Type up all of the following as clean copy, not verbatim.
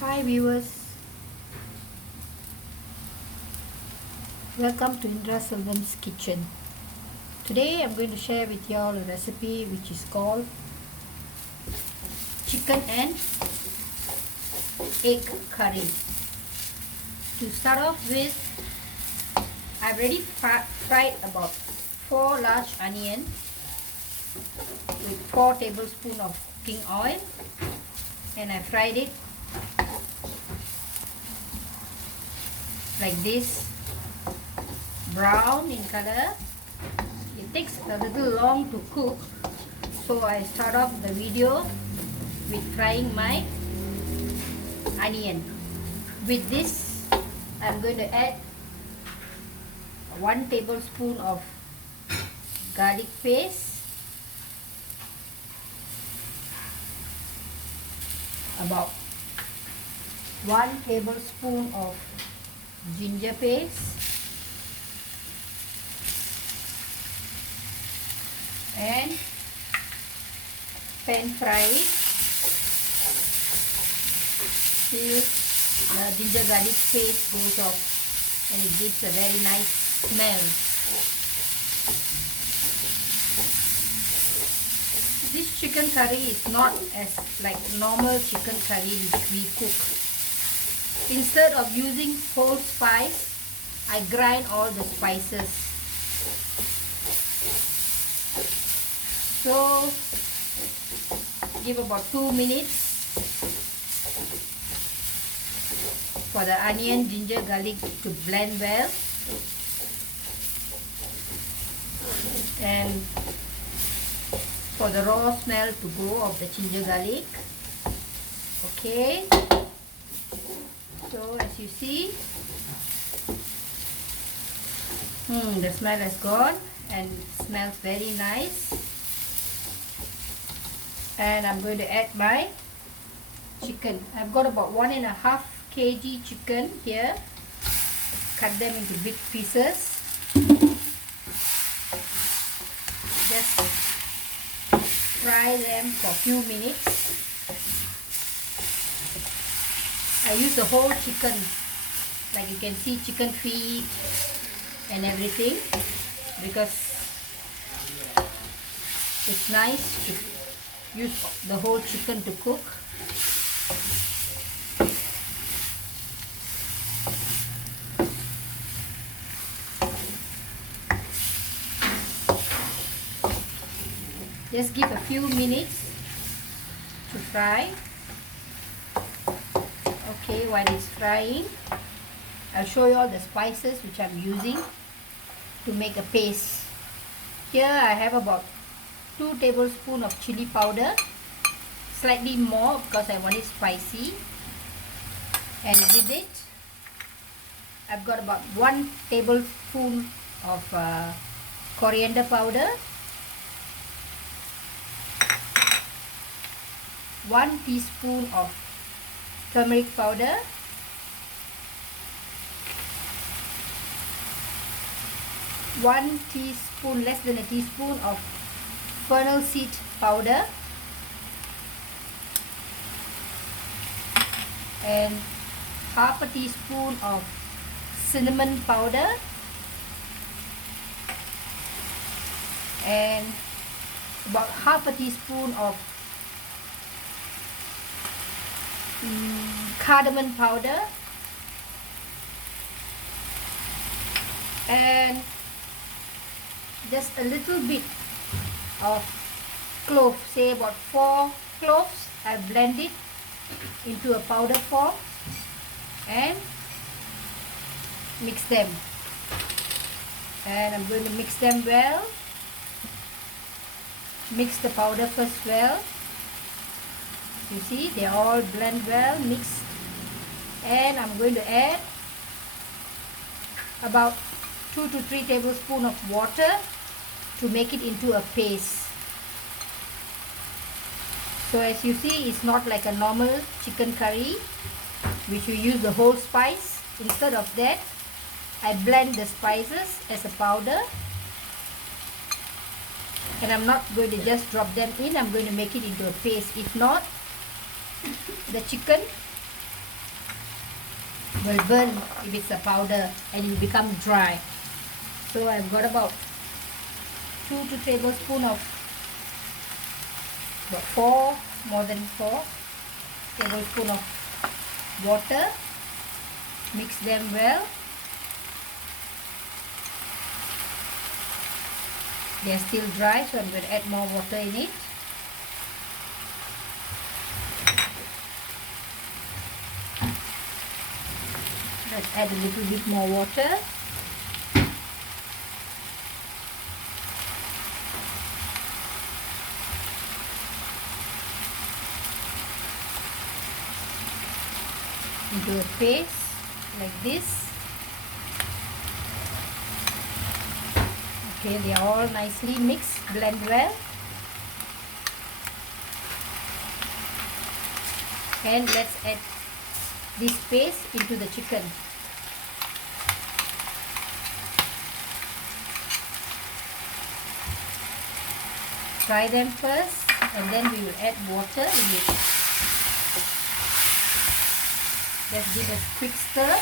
Hi viewers, welcome to Indra Selvan's kitchen. Today I'm going to share with you all a recipe which is called chicken and egg curry. To start off with, I've already fried about 4 large onions with 4 tablespoons of cooking oil, and I fried it like this, brown in color. It takes a little long to cook, so I start off the video with frying my onion. With this, I'm going to add 1 tablespoon of garlic paste, about 1 tablespoon of ginger paste, and pan fry it till the ginger garlic paste goes off and it gives a very nice smell. This chicken curry is not as like normal chicken curry which we cook. Instead of using whole spice, I grind all the spices. So give about 2 minutes for the onion, ginger, garlic to blend well, and for the raw smell to go of the ginger garlic. Okay, so as you see, the smell has gone and it smells very nice. And I'm going to add my chicken. I've got about 1.5 kg chicken here. Cut them into big pieces. Just fry them for a few minutes. I use the whole chicken, like you can see, chicken feet and everything, because it's nice to use the whole chicken to cook. Just give a few minutes to fry. Okay, while it's frying, I'll show you all the spices which I'm using to make a paste. Here I have about 2 tablespoons of chili powder, slightly more because I want it spicy. And with it, I've got about 1 tablespoon of coriander powder, 1 teaspoon of turmeric powder, less than a teaspoon of fennel seed powder, and half a teaspoon of cinnamon powder, and about half a teaspoon of cardamom powder, and just a little bit of cloves, say about 4 cloves. I blend it into a powder form and mix them. And I'm going to mix them well. Mix the powder first well. You see, they all blend well, mixed. And I'm going to add about 2 to 3 tablespoons of water to make it into a paste. So as you see, it's not like a normal chicken curry which you use the whole spice. Instead of that, I blend the spices as a powder, and I'm not going to just drop them in. I'm going to make it into a paste. If not, the chicken will burn if it's a powder and it will become dry. So I've got about 2 tablespoons of, about 4, more than 4 tablespoons of water. Mix them well. They are still dry, so I'm going to add more water in it. Let's add a little bit more water. Into a paste like this. Okay, they are all nicely mixed, blend well. And let's add this paste into the chicken. Fry them first and then we will add water in it. Just give a quick stir.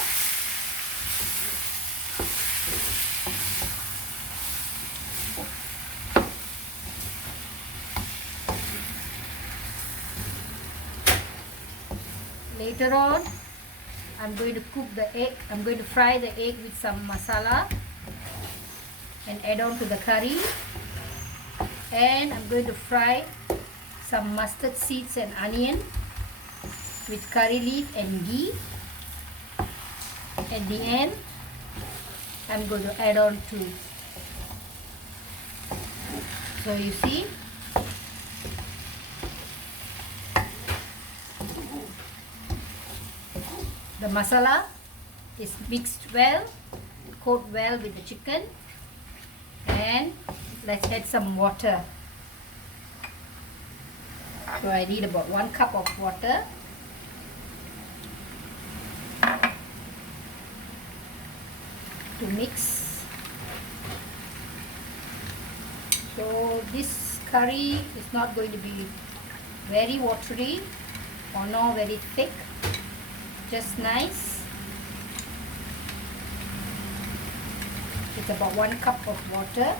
Later on, I'm going to cook the egg. I'm going to fry the egg with some masala and add on to the curry. And I'm going to fry some mustard seeds and onion with curry leaf and ghee. At the end, I'm going to add on to. So you see, the masala is mixed well, coat well with the chicken, and let's add some water. So I need about 1 cup of water. To mix. So this curry is not going to be very watery or not very thick, just nice. It's about 1 cup of water.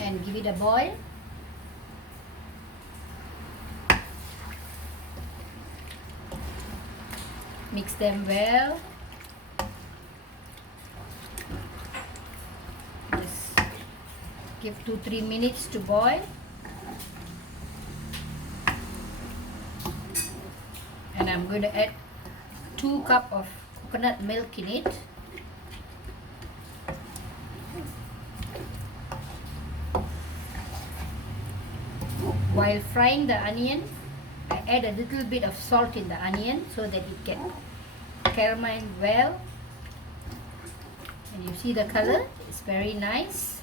And give it a boil. Mix them well. Just give 2-3 minutes to boil. And I'm going to add 2 cups of coconut milk in it. While frying the onion, I add a little bit of salt in the onion so that it can caramelize well. And you see the color, it's very nice.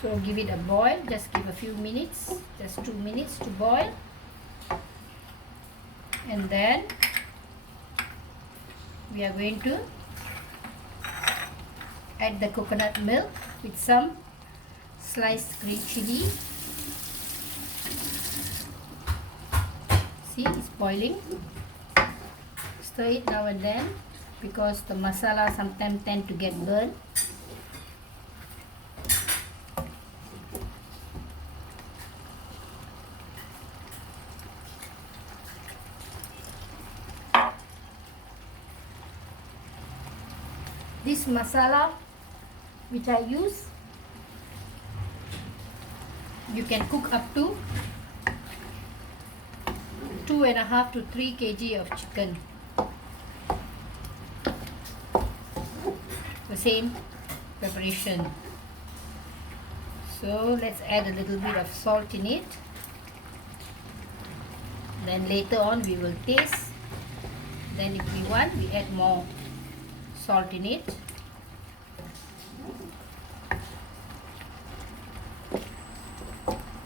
So give it a boil, just give a few minutes, just 2 minutes to boil. And then we are going to add the coconut milk with some sliced green chili. See, it's boiling. Stir it now and then because the masala sometimes tend to get burnt. This masala which I use, you can cook up to 2.5 to 3 kg of chicken. The same preparation. So let's add a little bit of salt in it. Then later on we will taste. Then if we want, we add more salt in it.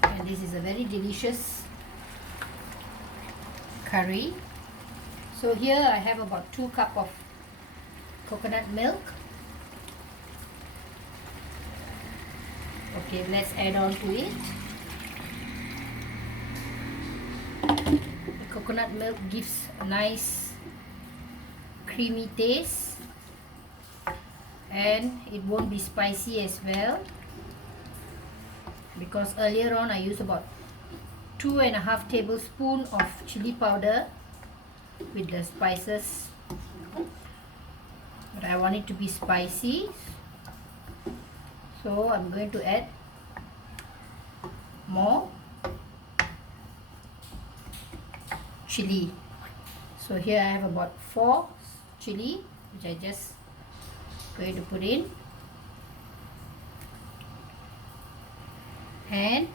And this is a very delicious curry. So here I have about 2 cups of coconut milk. Okay, let's add on to it. The coconut milk gives a nice creamy taste, and it won't be spicy as well, because earlier on I used about 2.5 tablespoons of chili powder with the spices, but I want it to be spicy, so I'm going to add more chili. So here I have about 4 chili, which I just going to put in, and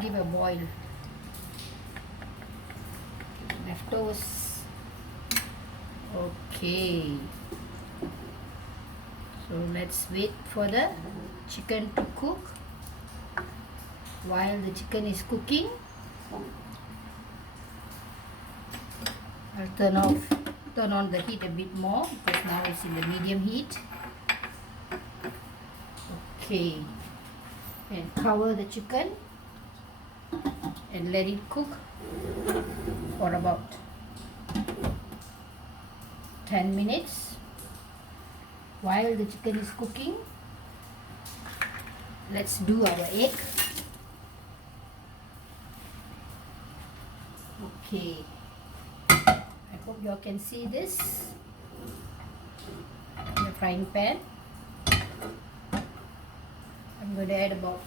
give a boil. Leftovers. Okay, so let's wait for the chicken to cook. While the chicken is cooking, I'll turn on the heat a bit more, because now it's in the medium heat. Okay, and cover the chicken and let it cook for about 10 minutes. While the chicken is cooking, let's do our egg. Okay, I hope you all can see this in the frying pan. I'm going to add about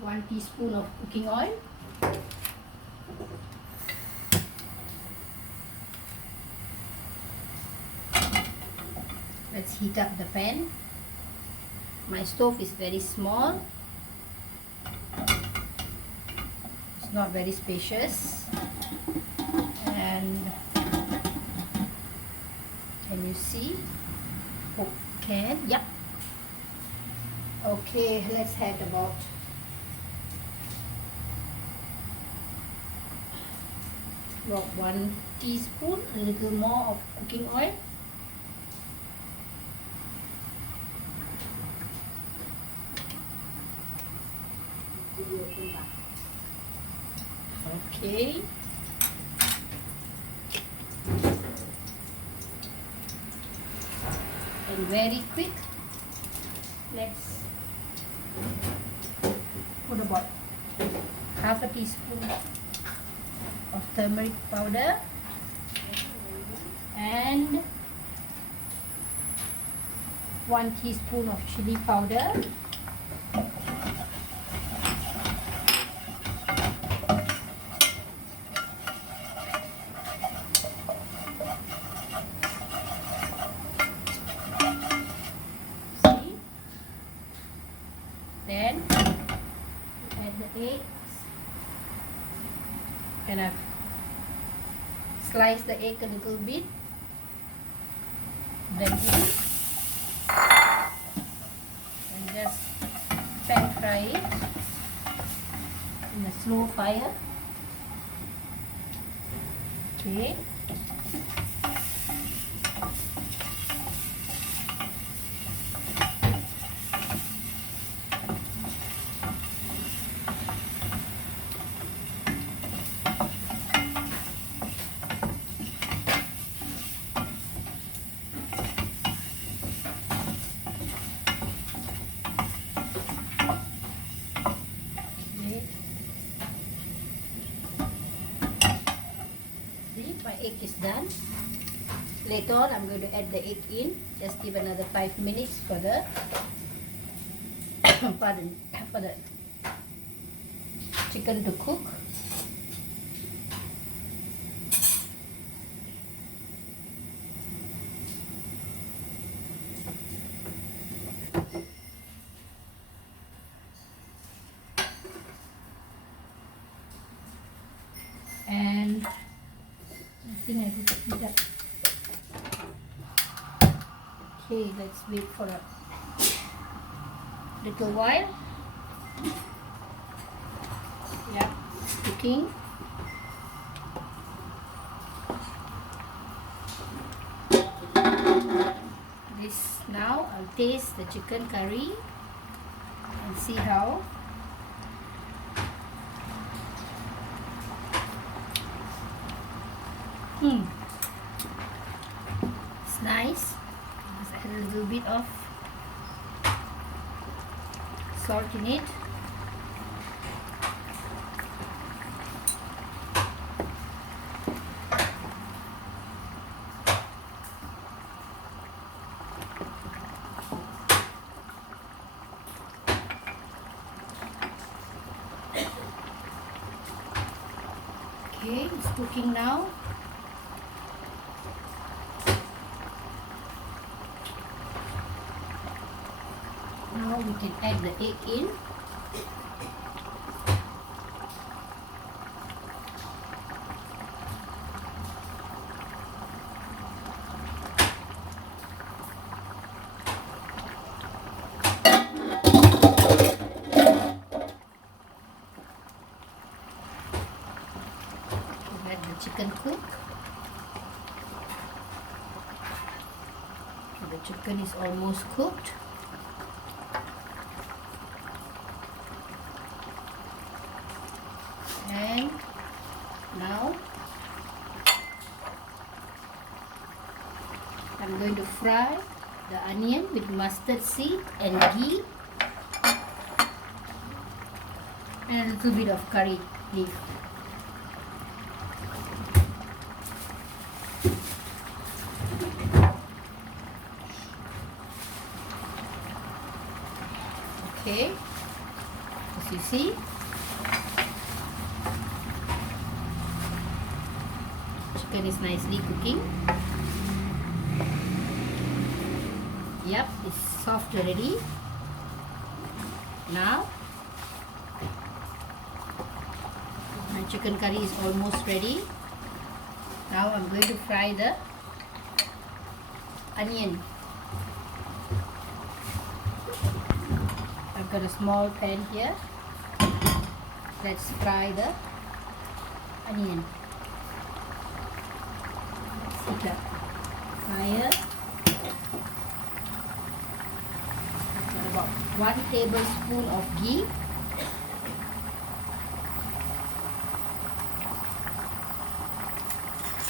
1 teaspoon of cooking oil. Let's heat up the pan. My stove is very small. It's not very spacious. And can you see? Oh, can? Yep. Okay, let's add about 1 teaspoon, a little more of cooking oil. Okay. And very quick, let's put about half a teaspoon of turmeric powder and 1 teaspoon of chili powder. Then add the eggs, and I've sliced the egg a little bit, blend in, and just pan fry it in a slow fire. Okay. My egg is done. Later on, I'm going to add the egg in. Just give another 5 minutes for the pardon, for the chicken to cook. And I think I could heat up. Okay, let's wait for a little while. Yeah, it's cooking. This now I'll taste the chicken curry and see how. It's nice. Just add a little bit of salt in it. Okay, it's cooking now. Now we can add the egg in. Let the chicken cook. So the chicken is almost cooked. And now I'm going to fry the onion with mustard seed and ghee and a little bit of curry leaf. Okay, as you see, chicken is nicely cooking. Yep, it's soft already. Now my chicken curry is almost ready. Now I'm going to fry the onion. I've got a small pan here. Let's fry the onion. Heat up fire. Got about 1 tablespoon of ghee.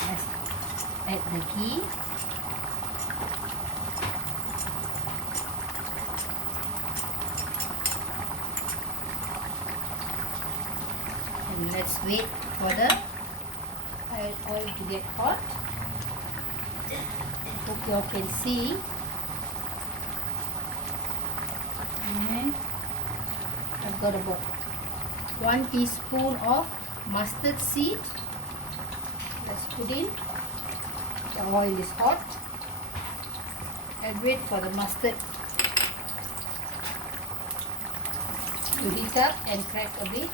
Let's add the ghee. And let's wait for the oil to get hot. Hope you all can see. And I've got about 1 teaspoon of mustard seed. Let's put in. The oil is hot. And wait for the mustard to heat up and crack a bit.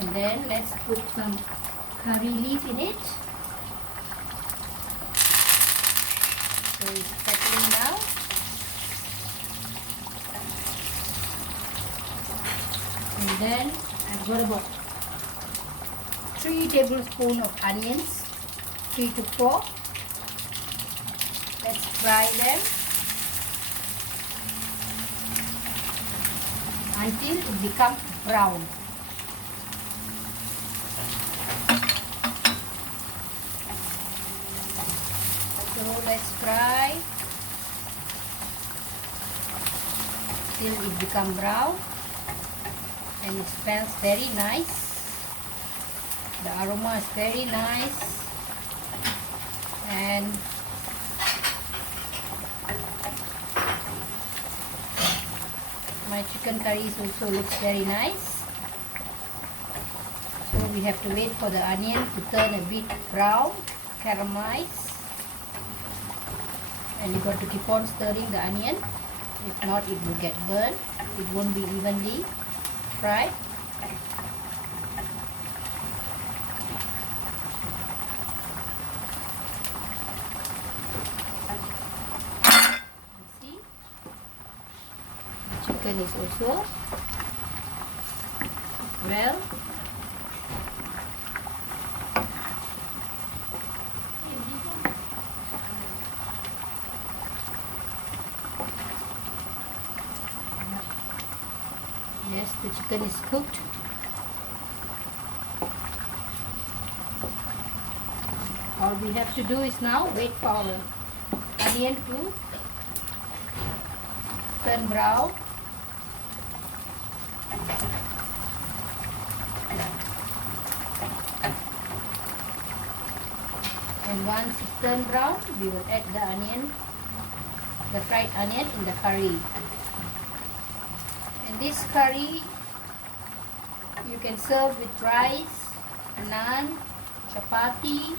And then let's put some curry leaf in it. So it's settling now. And then I've got about 3 tablespoons of onions, 3 to 4. Let's fry them until it becomes brown. So let's fry till it becomes brown and it smells very nice. The aroma is very nice and my chicken curry also looks very nice. So we have to wait for the onion to turn a bit brown, caramelize. And you got to keep on stirring the onion, if not it will get burnt, it won't be evenly fried. See, the chicken is also well. Yes, the chicken is cooked. All we have to do is now wait for our onion to turn brown. And once it turns brown, we will add the onion, the fried onion in the curry. And this curry you can serve with rice, naan, chapati.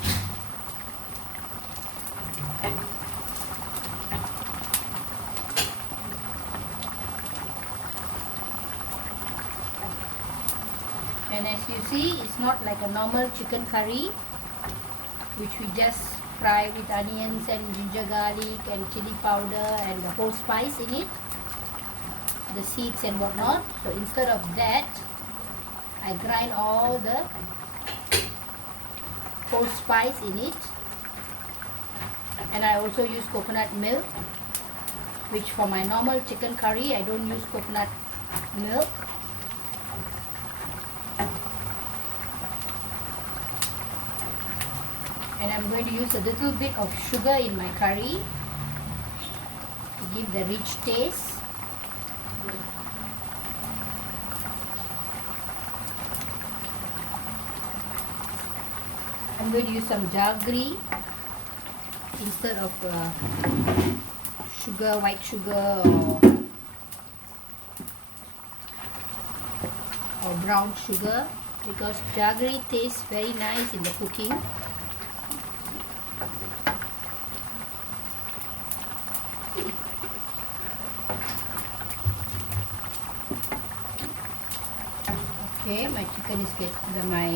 And as you see, it's not like a normal chicken curry, which we just fry with onions and ginger garlic and chili powder and the whole spice in it, the seeds and whatnot. So instead of that, I grind all the whole spice in it, and I also use coconut milk, which for my normal chicken curry I don't use coconut milk. And I'm going to use a little bit of sugar in my curry to give the rich taste. I'm going to use some jaggery instead of sugar, white sugar or brown sugar, because jaggery tastes very nice in the cooking. Okay, my chicken is my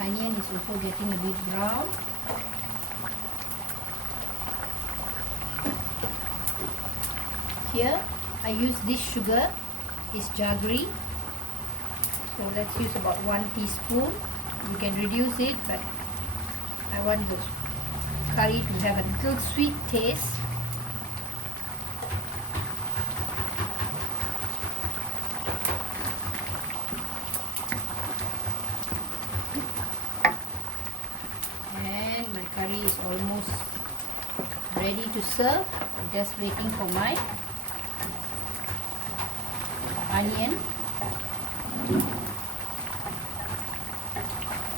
onion is also getting a bit brown. Here I use this sugar, is jaggery. So let's use about 1 teaspoon. You can reduce it, but I want the curry to have a little sweet taste. Curry is almost ready to serve. Just waiting for my onion.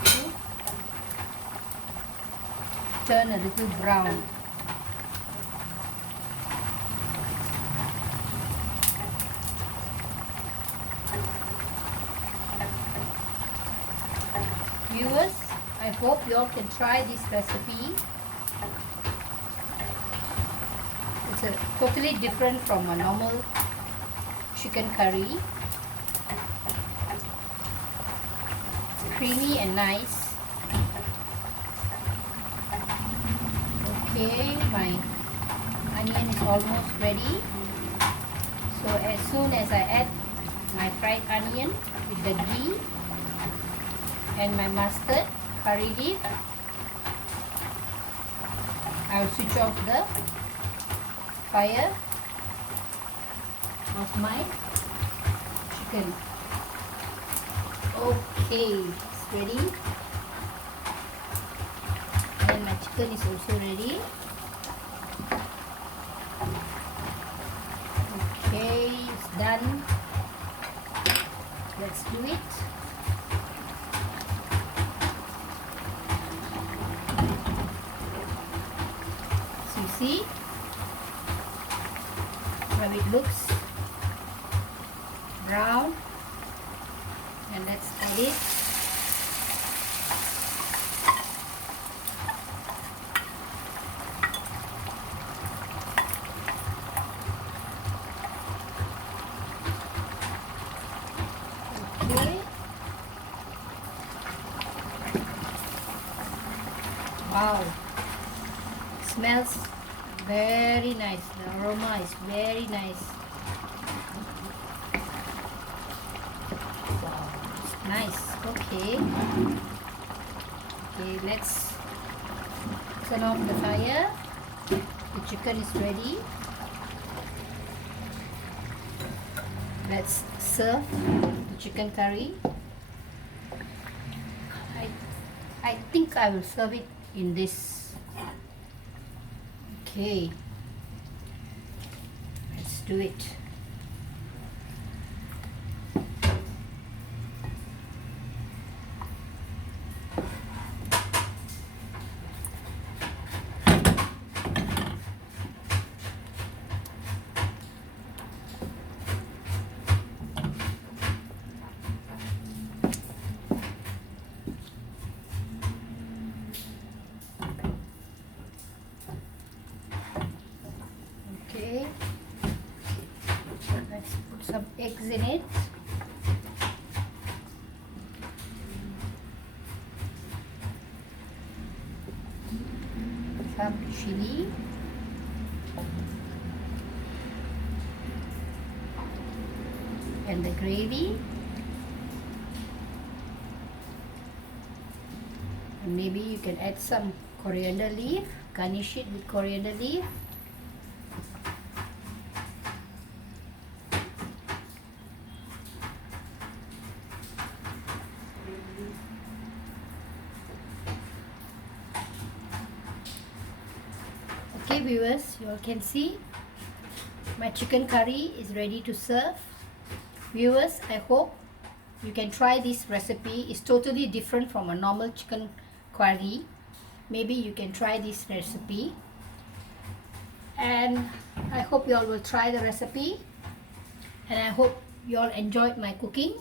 Okay. Turn a little brown. Viewers, I hope you all can try this recipe. It's totally different from a normal chicken curry. It's creamy and nice. Okay, my onion is almost ready. So as soon as I add my fried onion with the ghee and my mustard, curry leaf, I'll switch off the fire of my chicken. Okay, it's ready, and my chicken is also ready. Okay, it's done. Let's do it. See how it looks brown, and let's add it. Okay. Wow, smells very nice. The aroma is very nice. nice. Okay. Okay, let's turn off the fire. The chicken is ready. Let's serve the chicken curry. I think I will serve it in this. Okay. Let's do it. Okay, let's put some eggs in it. Some chili. And the gravy. And maybe you can add some coriander leaf, garnish it with coriander leaf. Okay viewers, you all can see my chicken curry is ready to serve. Viewers, I hope you can try this recipe. It's totally different from a normal chicken curry. Maybe you can try this recipe, and I hope you all will try the recipe, and I hope you all enjoyed my cooking.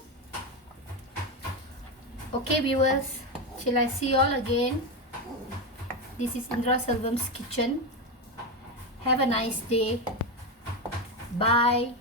Okay viewers, till I see you all again, this is Indra Selvan's kitchen. Have a nice day. Bye.